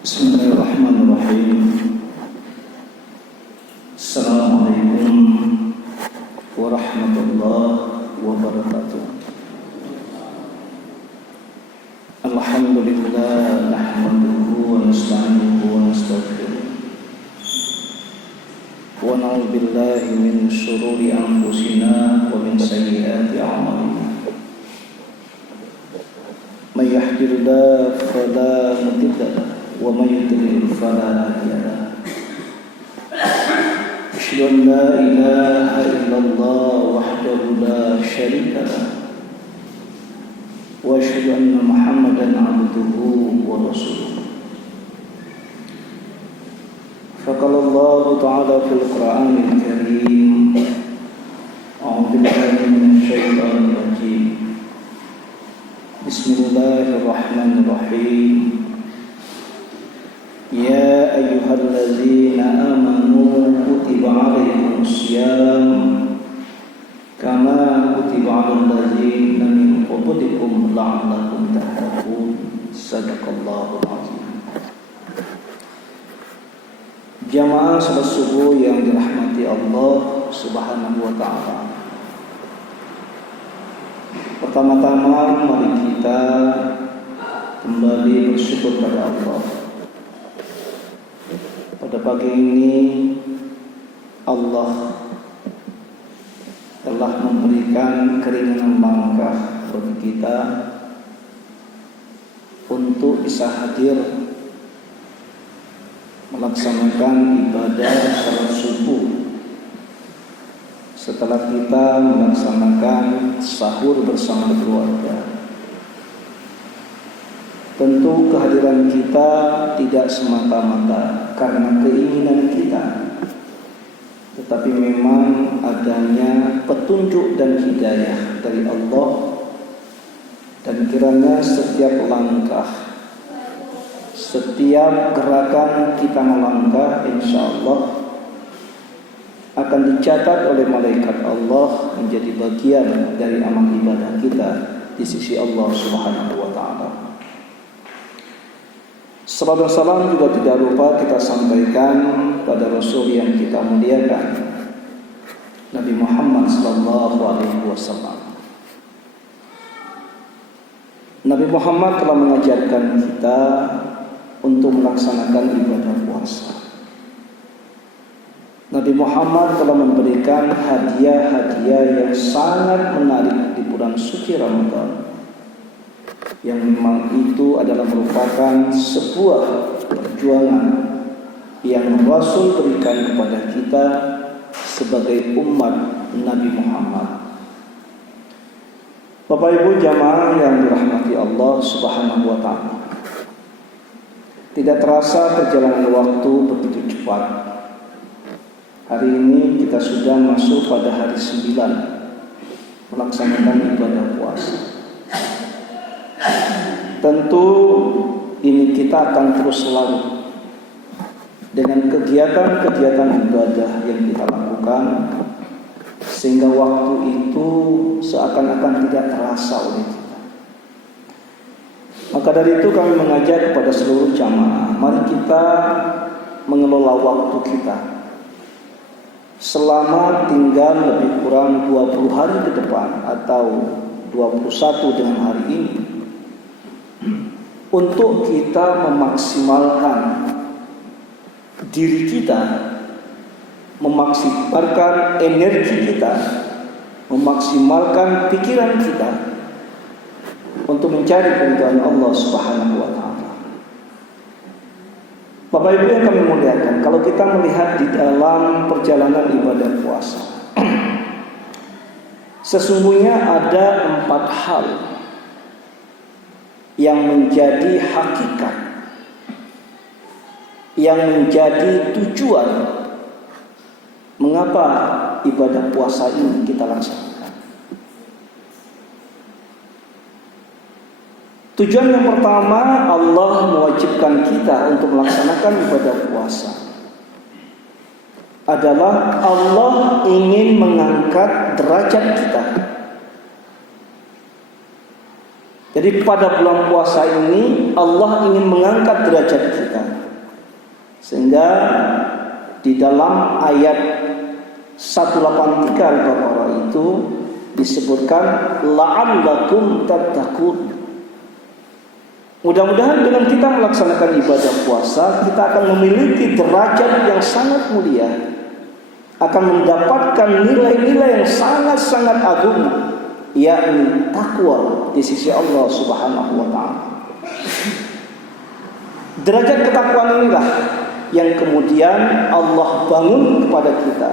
Bismillahirrahmanirrahim. Assalamualaikum warahmatullahi wabarakatuh. Alhamdulillah nahmaduhu wa nasta'inuhu wa nastaghfiruh. Wa na'udzu billahi min shururi anfusina wa min sayyiati a'malina. May yahdihillahu fala mudilla lahu wa may yudlil fala hadiya lahu. Asyhadu an la ilaha illallah wahdahu la syarika lahu wa asyhadu anna Muhammadan abduhu wa rasuluh. Faqala Allah ta'ala fil Qur'anil Karim, a'udzu billahi minasy syaithanir rajim. Bismillahirrahmanirrahim. Ya ayyuhalladzina amanu kutiba 'alaikumusiyam kama kutiba 'alal ladzina min qablikum la'allakum tattaqun. Shadaqallahul azim. Jamaah salat subuh yang dirahmati Allah Subhanahu wa taala. Pertama-tama mari kita kembali bersyukur pada Allah. Pada pagi ini Allah telah memberikan keringanan langkah bagi kita untuk bisa hadir melaksanakan ibadah salat subuh setelah kita melaksanakan sahur bersama keluarga. Tentu kehadiran kita tidak semata-mata karena keinginan kita, tetapi memang adanya petunjuk dan hidayah dari Allah, dan kiranya setiap langkah, setiap gerakan kita melangkah insyaallah akan dicatat oleh malaikat Allah menjadi bagian dari amal ibadah kita di sisi Allah Subhanahu wa taala. Salam dan salam juga tidak lupa kita sampaikan pada Rasul yang kita muliakan, Nabi Muhammad sallallahu alaihi wasallam. Nabi Muhammad telah mengajarkan kita untuk melaksanakan ibadah puasa. Nabi Muhammad telah memberikan hadiah-hadiah yang sangat menarik di bulan suci Ramadan, yang memang itu adalah merupakan sebuah perjuangan yang Rasul berikan kepada kita sebagai umat Nabi Muhammad. Bapak Ibu jamaah yang dirahmati Allah Subhanahu wa taala, tidak terasa perjalanan waktu begitu cepat. Hari ini kita sudah masuk pada hari 9 melaksanakan ibadah puasa. Tentu ini kita akan terus selalu dengan kegiatan-kegiatan ibadah yang kita lakukan, sehingga waktu itu seakan-akan tidak terasa oleh kita. Maka dari itu kami mengajak kepada seluruh jamaah, mari kita mengelola waktu kita selama tinggal lebih kurang 20 hari ke depan atau 21 dengan hari ini, untuk kita memaksimalkan diri kita, memaksimalkan energi kita, memaksimalkan pikiran kita untuk mencari keridhaan Allah Subhanahu wa taala. Bapak Ibu yang kami muliakan, kalau kita melihat di dalam perjalanan ibadah puasa, sesungguhnya ada 4 hal yang menjadi hakikat, yang menjadi tujuan mengapa ibadah puasa ini kita laksanakan. Tujuan yang pertama, Allah mewajibkan kita untuk melaksanakan ibadah puasa adalah Allah ingin mengangkat derajat kita. Jadi pada bulan puasa ini Allah ingin mengangkat derajat kita. Sehingga di dalam ayat 183 Al-Baqarah itu disebutkan la'allakum tattaqun. Mudah-mudahan dengan kita melaksanakan ibadah puasa, kita akan memiliki derajat yang sangat mulia, akan mendapatkan nilai-nilai yang sangat-sangat agung, yakni takwa di sisi Allah Subhanahu wa taala. Derajat ketakwaan inilah yang kemudian Allah bangun kepada kita.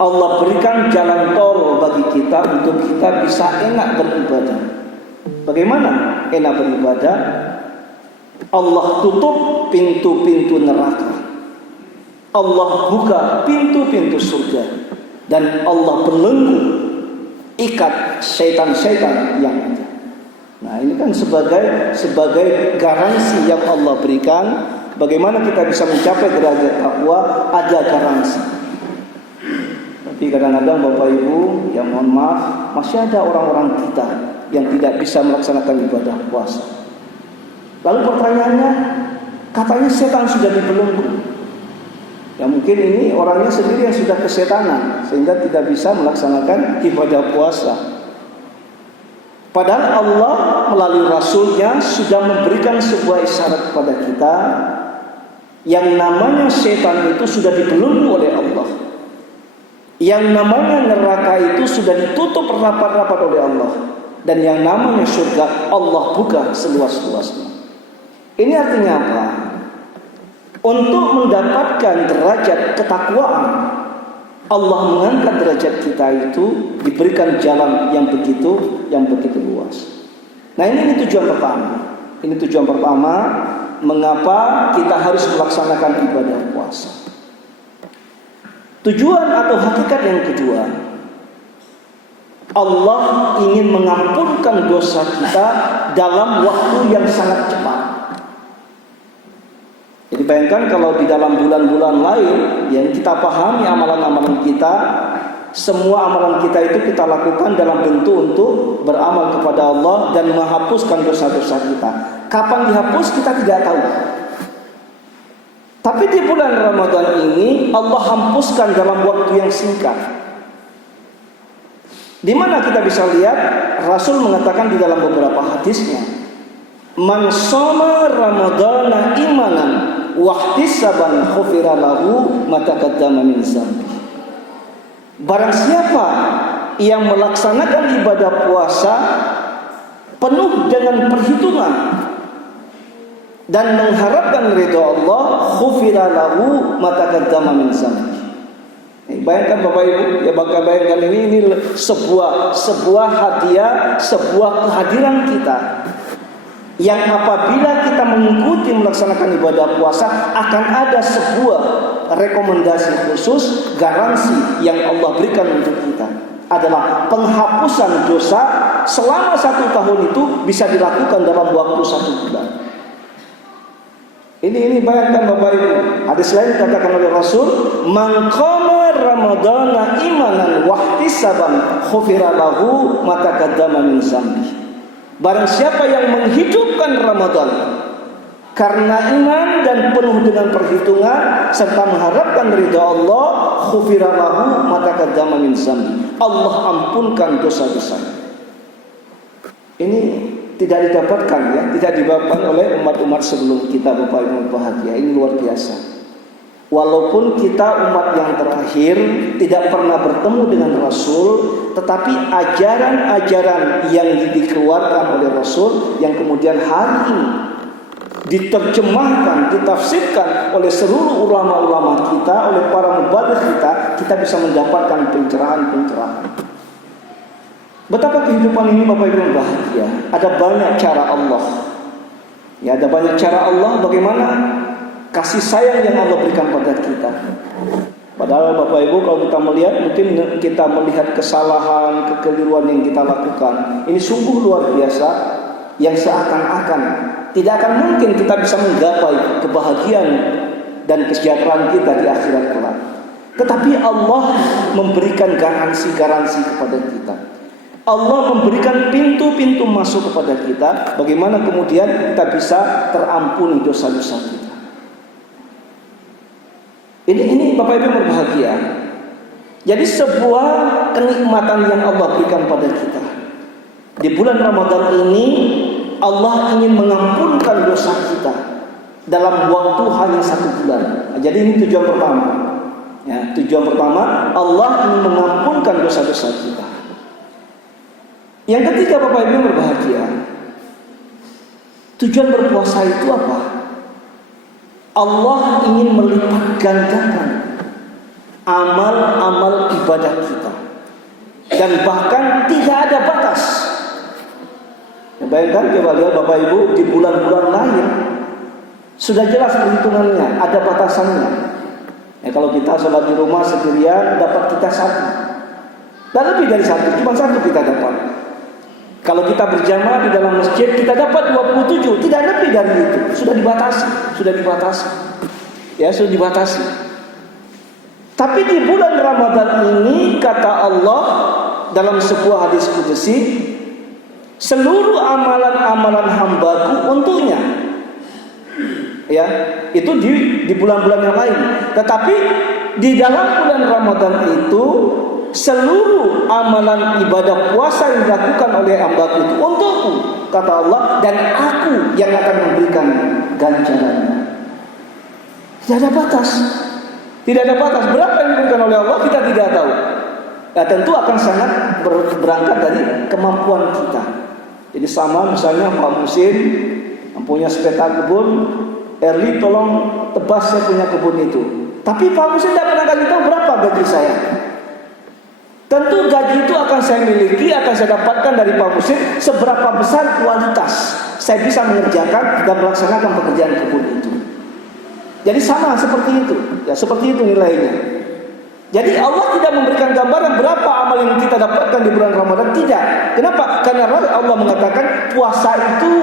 Allah berikan jalan tol bagi kita untuk kita bisa enak beribadah. Bagaimana enak beribadah? Allah tutup pintu-pintu neraka, Allah buka pintu-pintu surga, dan Allah belenggu ikat syaitan-syaitan yang ada. Nah, ini kan sebagai garansi yang Allah berikan. Bagaimana kita bisa mencapai derajat takwa? Ada garansi. Tapi kadang-kadang Bapak Ibu, yang mohon maaf, masih ada orang-orang kita yang tidak bisa melaksanakan ibadah puasa. Lalu pertanyaannya, katanya setan sudah dibelenggu. Ya mungkin ini orangnya sendiri yang sudah kesetanan sehingga tidak bisa melaksanakan ibadah puasa. Padahal Allah melalui Rasulnya sudah memberikan sebuah isyarat kepada kita, yang namanya setan itu sudah dibelenggu oleh Allah. Yang namanya neraka itu sudah ditutup rapat-rapat oleh Allah. Dan yang namanya surga Allah buka seluas-luasnya. Ini artinya apa? Untuk mendapatkan derajat ketakwaan, Allah mengangkat derajat kita itu, diberikan jalan yang begitu luas. Nah, ini tujuan pertama. Ini tujuan pertama mengapa kita harus melaksanakan ibadah puasa. Tujuan atau hakikat yang kedua, Allah ingin mengampunkan dosa kita dalam waktu yang sangat cepat. Jadi bayangkan kalau di dalam bulan-bulan lain yang kita pahami amalan-amalan kita, semua amalan kita itu kita lakukan dalam bentuk untuk beramal kepada Allah dan menghapuskan dosa-dosa kita. Kapan dihapus kita tidak tahu. Tapi di bulan Ramadan ini Allah hapuskan dalam waktu yang singkat. Di mana kita bisa lihat Rasul mengatakan di dalam beberapa hadisnya, man shoma ramadhana imanan wahtisaban ghufira lahu ma taqaddama min dzambi. Barang siapa yang melaksanakan ibadah puasa penuh dengan perhitungan dan mengharapkan ridha Allah, ghufira lahu ma taqaddama min dzambi. Bayangkan Bapak Ibu, ya bayangkan ini sebuah hadiah, sebuah kehadiran kita yang apabila kita mengikuti melaksanakan ibadah puasa akan ada sebuah rekomendasi khusus, garansi yang Allah berikan untuk kita adalah penghapusan dosa selama 1 tahun itu bisa dilakukan dalam waktu 1 bulan. Ini bayangkan Bapak Ibu. Hadis lain dikatakan oleh Rasul, man qama ramadhana imanan wahtisaban ghufira lahu ma taqaddama min dzambi. Barang siapa yang menghidupkan Ramadan karena iman dan penuh dengan perhitungan serta mengharapkan ridha Allah, ghufira lahu ma taqaddama min dzambi. Allah ampunkan dosa-dosanya. Ini tidak didapatkan ya, tidak didapatkan oleh umat-umat sebelum kita, Bapak Ibu bahagia. Ini luar biasa. Walaupun kita umat yang terakhir tidak pernah bertemu dengan Rasul, tetapi ajaran-ajaran yang dikeluarkan oleh Rasul yang kemudian hari ini diterjemahkan, ditafsirkan oleh seluruh ulama-ulama kita, oleh para mubaligh kita bisa mendapatkan pencerahan-pencerahan. Betapa kehidupan ini Bapak Ibu bahagia. Ada banyak cara Allah. Ya, ada banyak cara Allah bagaimana kasih sayang yang Allah berikan pada kita. Padahal Bapak Ibu kalau kita melihat, mungkin kita melihat kesalahan, kekeliruan yang kita lakukan. Ini sungguh luar biasa yang seakan-akan tidak akan mungkin kita bisa menggapai kebahagiaan dan kesejahteraan kita di akhirat kelak. Tetapi Allah memberikan garansi-garansi kepada kita. Allah memberikan pintu-pintu masuk kepada kita, bagaimana kemudian kita bisa terampuni dosa-dosa kita. Ini Bapak Ibu yang berbahagia. Jadi sebuah kenikmatan yang Allah berikan pada kita. Di bulan Ramadan ini Allah ingin mengampunkan dosa kita dalam waktu hanya 1 bulan. Jadi ini tujuan pertama. Ya, tujuan pertama, Allah ingin mengampunkan dosa-dosa kita. Yang ketiga, Bapak Ibu yang berbahagia, tujuan berpuasa itu apa? Allah ingin melipat gandakan amal-amal ibadah kita, dan bahkan tidak ada batas. Bayangkan, coba lihat Bapak Ibu, di bulan-bulan lain sudah jelas perhitungannya, ada batasannya. Ya, kalau kita sholat di rumah sendirian dapat kita 1, dan lebih dari 1, cuma 1 kita dapat. Kalau kita berjamaah di dalam masjid kita dapat 27, tidak lebih dari itu. Sudah dibatasi. Ya, sudah dibatasi. Tapi di bulan Ramadan ini kata Allah dalam sebuah hadis qudsi, seluruh amalan-amalan hambaku untuknya. Ya, itu di bulan-bulan yang lain. Tetapi di dalam bulan Ramadan itu seluruh amalan ibadah puasa yang dilakukan oleh hambaku itu untukku, kata Allah, dan aku yang akan memberikan ganjarannya. Tidak ada batas. Tidak ada batas. Berapa yang diberikan oleh Allah kita tidak tahu. Ya, tentu akan sangat berangkat dari kemampuan kita. Jadi sama misalnya Pak Musin punya sepeta kebun, Erli tolong tebas saya punya kebun itu. Tapi Pak Musin tidak pernah kasih tahu berapa gaji saya. Tentu gaji itu akan saya miliki, akan saya dapatkan dari Pak Musin seberapa besar kualitas saya bisa mengerjakan dan melaksanakan pekerjaan kebun itu. Jadi sama seperti itu, ya seperti itu nilainya. Jadi Allah tidak memberikan gambaran berapa amal yang kita dapatkan di bulan Ramadan, tidak. Kenapa? Karena Allah mengatakan puasa itu,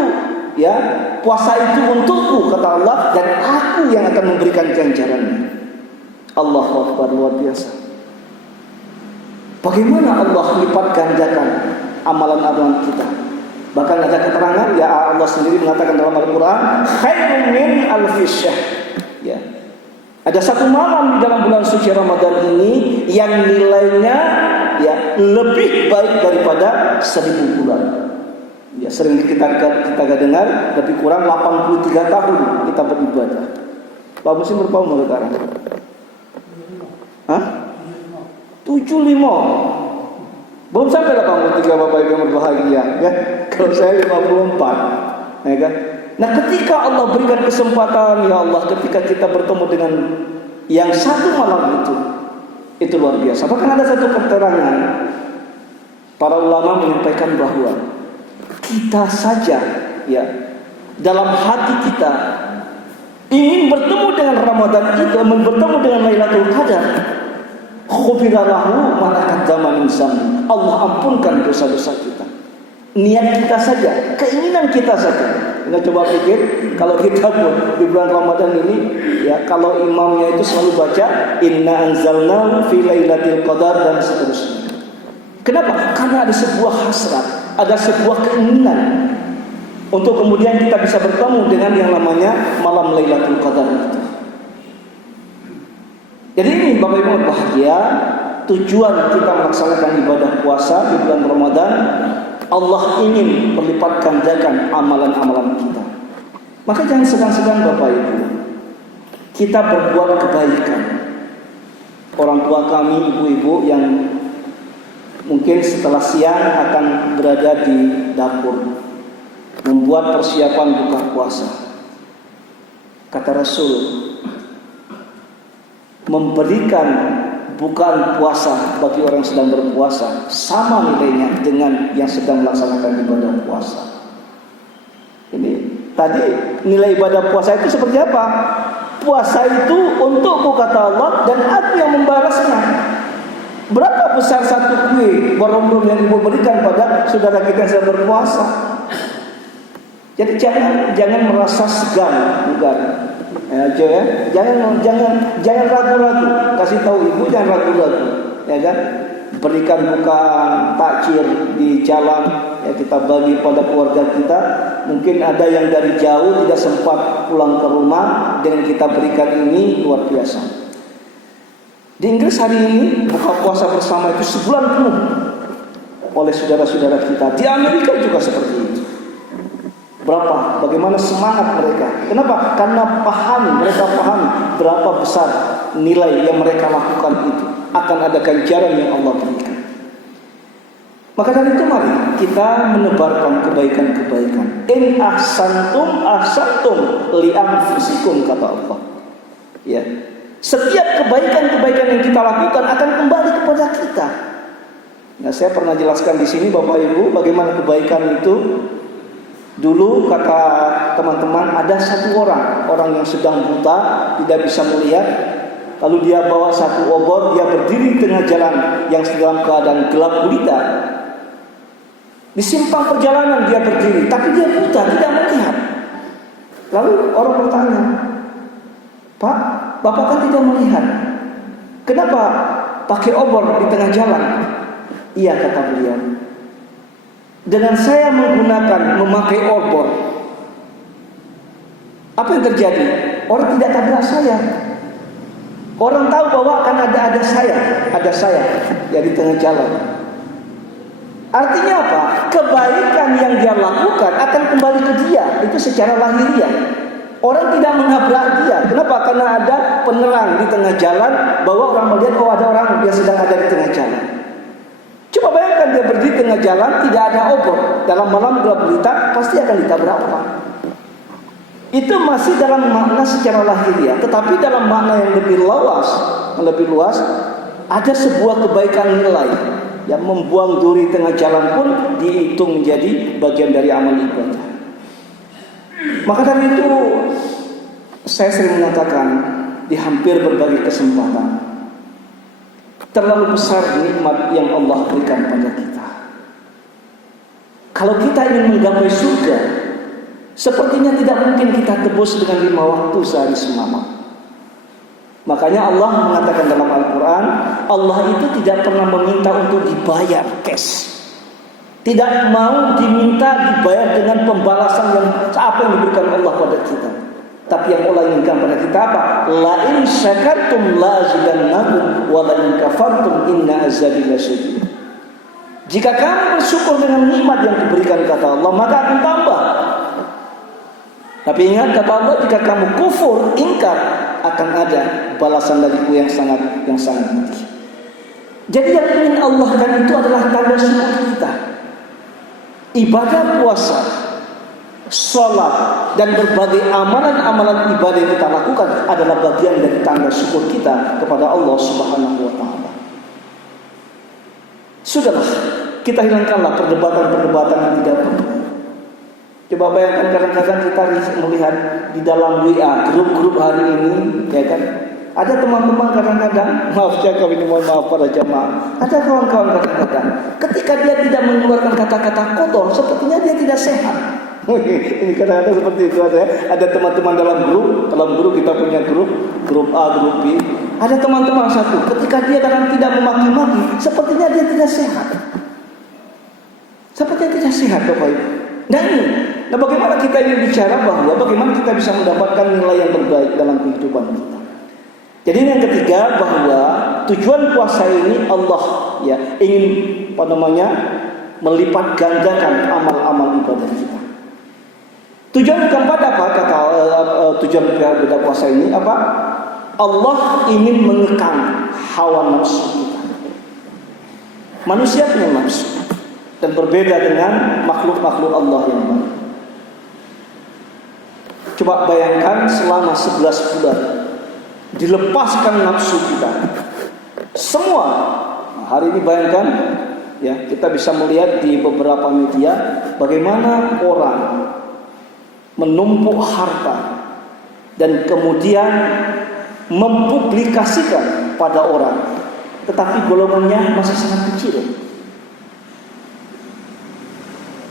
ya puasa itu untukku, kata Allah, dan aku yang akan memberikan ganjarannya. Allahu Akbar, luar biasa. Bagaimana Allah lipat gandakan amalan-amalan kita? Bahkan ada keterangan, ya Allah sendiri mengatakan dalam Al-Quran, khairun min alfis syahr. Ya, ada 1 malam di dalam bulan suci Ramadan ini yang nilainya ya lebih baik daripada 1000 bulan. Ya, sering kita dengar lebih kurang 83 tahun kita beribadah. Pak Musim berapa umur sekarang? Hah? 75. Belum sampai 83 Bapak Ibu yang berbahagia, ya. Kalau saya 54, ya kan? Nah, ketika Allah berikan kesempatan, ya Allah, ketika kita bertemu dengan yang 1 malam itu luar biasa. Bahkan ada satu keterangan, para ulama menyampaikan bahwa kita saja, ya, dalam hati kita ingin bertemu dengan Ramadan itu, bertemu dengan Lailatul Qadar. Khufiralahu ma taqaddama min dzambi. Allah ampunkan dosa-dosa kita. Niat kita saja, keinginan kita saja. Kita coba pikir, kalau kita pun di bulan Ramadan ini, ya kalau imamnya itu selalu baca Inna anzalnahu fi lailatul qadar dan seterusnya. Kenapa? Karena ada sebuah hasrat, ada sebuah keinginan untuk kemudian kita bisa bertemu dengan yang namanya malam Lailatul Qadar itu. Jadi ini Bapak Ibu bahagia, tujuan kita melaksanakan ibadah puasa di bulan Ramadan, Allah ingin melipat gandakan amalan-amalan kita. Maka jangan segan-segan Bapak Ibu, kita berbuat kebaikan. Orang tua kami, ibu-ibu yang mungkin setelah siang akan berada di dapur membuat persiapan buka puasa. Kata Rasul, memberikan bukaan puasa bagi orang yang sedang berpuasa sama nilainya dengan yang sedang melaksanakan ibadah puasa. Ini tadi nilai ibadah puasa itu seperti apa? Puasa itu untukku, kata Allah, dan aku yang membalasnya. Berapa besar satu kue barom-barom yang ibu berikan pada saudara kita yang sedang berpuasa? Jadi jangan merasa segan, bukan? Ya, jangan ragu-ragu. Kasih tahu ibu, jangan ragu-ragu, ya kan? Berikan bukaan takjil di jalan, ya kita bagi pada keluarga kita. Mungkin ada yang dari jauh tidak sempat pulang ke rumah, dengan kita berikan ini luar biasa. Di Inggris hari ini buka puasa bersama itu sebulan penuh oleh saudara-saudara kita. Di Amerika juga seperti itu. Bagaimana semangat mereka. Kenapa? Karena mereka pahami berapa besar nilai yang mereka lakukan itu. Akan ada ganjaran yang Allah berikan. Maka dari itu mari kita menebarkan kebaikan-kebaikan. In ahsantum li anfusikum, kata Allah. Ya. Setiap kebaikan-kebaikan yang kita lakukan akan kembali kepada kita. Nah, saya pernah jelaskan di sini Bapak Ibu bagaimana kebaikan itu. Dulu kata teman-teman ada satu orang yang sedang buta, tidak bisa melihat. Lalu dia bawa satu obor, dia berdiri di tengah jalan yang dalam keadaan gelap gulita. Di simpang perjalanan dia berdiri, tapi dia buta, tidak melihat. Lalu orang bertanya, "Pak, Bapak kan tidak melihat. Kenapa pakai obor di tengah jalan?" "Iya," kata beliau. "Dengan saya memakai obor, apa yang terjadi? Orang tidak tabrak saya. Orang tahu bahwa akan ada saya ya di tengah jalan." Artinya apa? Kebaikan yang dia lakukan akan kembali ke dia. Itu secara lahiriah. Orang tidak menabrak dia. Kenapa? Karena ada penerang di tengah jalan, bahwa orang melihat, oh ada orang yang sedang ada di tengah jalan. Coba bayangkan dia berdiri di tengah jalan, tidak ada obor. Dalam malam gelap gulita, pasti akan ditabrak orang. Itu masih dalam makna secara lahiriah. Tetapi dalam makna yang lebih luas, ada sebuah kebaikan nilai. Yang membuang duri tengah jalan pun dihitung menjadi bagian dari amal ibadah. Maka dari itu saya sering mengatakan di hampir berbagai kesempatan, terlalu besar nikmat yang Allah berikan pada kita. Kalau kita ingin menggapai surga, sepertinya tidak mungkin kita tebus dengan 5 waktu sehari semalam. Makanya Allah mengatakan dalam Al-Quran, Allah itu tidak pernah meminta untuk dibayar cash. Tidak mau dibayar dengan pembalasan yang apa yang diberikan Allah pada kita. Tapi yang Allah inginkan pada kita apa? La in syakartum la azidannakum wa la in kafartum inna azabi lasyadid. Jika kamu bersyukur dengan nikmat yang diberikan kata Allah, maka akan tambah. Tapi ingat kata Allah, jika kamu kufur, ingkar, akan ada balasan dariku yang sangat pedih. Jadi yang ingin Allah kan itu adalah tanda syukur kita. Ibadah puasa, sholat, dan berbagai amalan-amalan ibadah yang kita lakukan adalah bagian dari tanda syukur kita kepada Allah Subhanahu wa Ta'ala. Sudahlah, kita hilangkanlah perdebatan-perdebatan yang tidak perlu. Coba bayangkan kadang-kadang kita melihat di dalam WA grup-grup hari ini, ya kan? Ada teman-teman kadang-kadang, maaf para jamaah, ada kawan-kawan kadang-kadang, ketika dia tidak mengeluarkan kata-kata kotor, sepertinya dia tidak sehat. Ini kadang-kadang seperti itu ada teman-teman dalam grup kita punya grup A, grup B. Ada teman-teman satu, ketika dia kadang tidak memaki-maki, sepertinya dia tidak sehat. Sepertinya tidak sehat, Bapak Ibu. Nah bagaimana kita ingin bicara bahwa bagaimana kita bisa mendapatkan nilai yang terbaik dalam kehidupan kita. Jadi yang ketiga, bahwa tujuan puasa ini Allah ingin melipat gandakan amal-amal ibadah kita. Tujuan keempat apa? Tujuan ibadah puasa ini apa? Allah ingin mengekang hawa nafsu kita. Manusia punya nafsu dan berbeda dengan makhluk-makhluk Allah yang lain. Coba bayangkan selama 11 bulan dilepaskan nafsu kita semua. Hari ini bayangkan kita bisa melihat di beberapa media bagaimana orang menumpuk harta dan kemudian mempublikasikan pada orang, tetapi golongannya masih sangat kecil.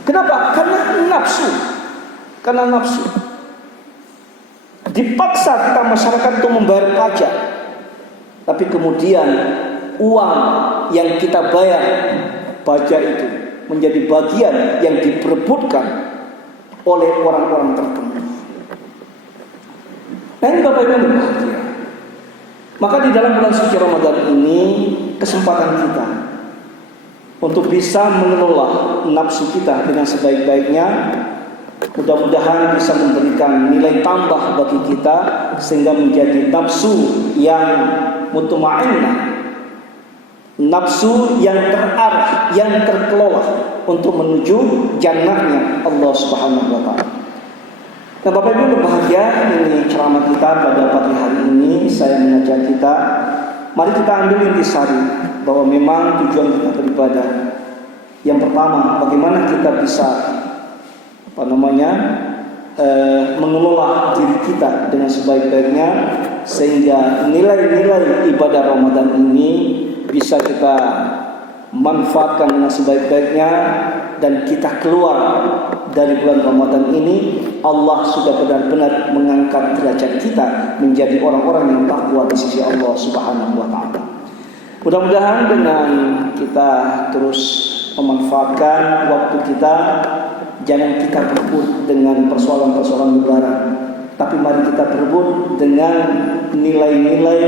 Kenapa? Karena nafsu. Dipaksa kita masyarakat untuk membayar pajak, tapi kemudian uang yang kita bayar pajak itu menjadi bagian yang diperebutkan oleh orang-orang tertentu. Nah ini Bapak Ibu berbahagia. Maka di dalam bulan suci Ramadan ini kesempatan kita untuk bisa mengelola nafsu kita dengan sebaik-baiknya. Mudah-mudahan bisa memberikan nilai tambah bagi kita sehingga menjadi nafsu yang mutmainnah, nafsu yang terarah, yang terkelola untuk menuju jannahnya Allah Subhanahu wa taala. Nah, Bapak Ibu berbahagia, ini ceramah kita pada pagi hari ini. Saya mengajak kita, mari kita ambil intisari bahwa memang tujuan kita beribadah yang pertama, bagaimana kita bisa mengelola diri kita dengan sebaik-baiknya sehingga nilai-nilai ibadah Ramadan ini bisa kita manfaatkan dengan sebaik-baiknya, dan kita keluar dari bulan Ramadan ini Allah sudah benar-benar mengangkat derajat kita menjadi orang-orang yang takwa di sisi Allah Subhanahu wa taala. Mudah-mudahan dengan kita terus memanfaatkan waktu kita, jangan kita berebut dengan persoalan-persoalan lebaran, tapi mari kita berebut dengan nilai-nilai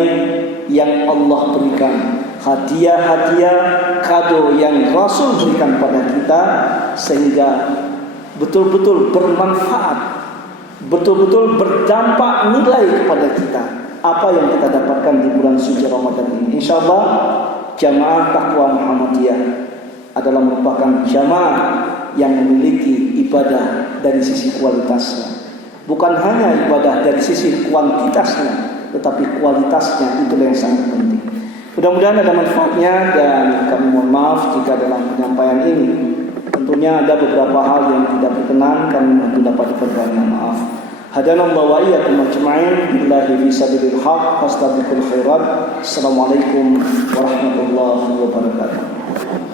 yang Allah berikan, hadiah-hadiah, kado yang Rasul berikan pada kita, sehingga betul-betul bermanfaat, betul-betul berdampak nilai kepada kita apa yang kita dapatkan di bulan suci Ramadan ini. Insyaallah jamaah Taqwa Muhammadiyah adalah merupakan jamaah yang memiliki ibadah dari sisi kualitasnya. Bukan hanya ibadah dari sisi kuantitasnya, tetapi kualitasnya itu yang sangat penting. Mudah-mudahan ada manfaatnya, dan kami mohon maaf jika dalam penyampaian ini tentunya ada beberapa hal yang tidak berkenan, kami mohon dapat diperbanyak maaf. Hadanallahu wa iyyakum ajma'in billahi fi sabilil haq fastabiqul khairat. Assalamualaikum warahmatullahi wabarakatuh.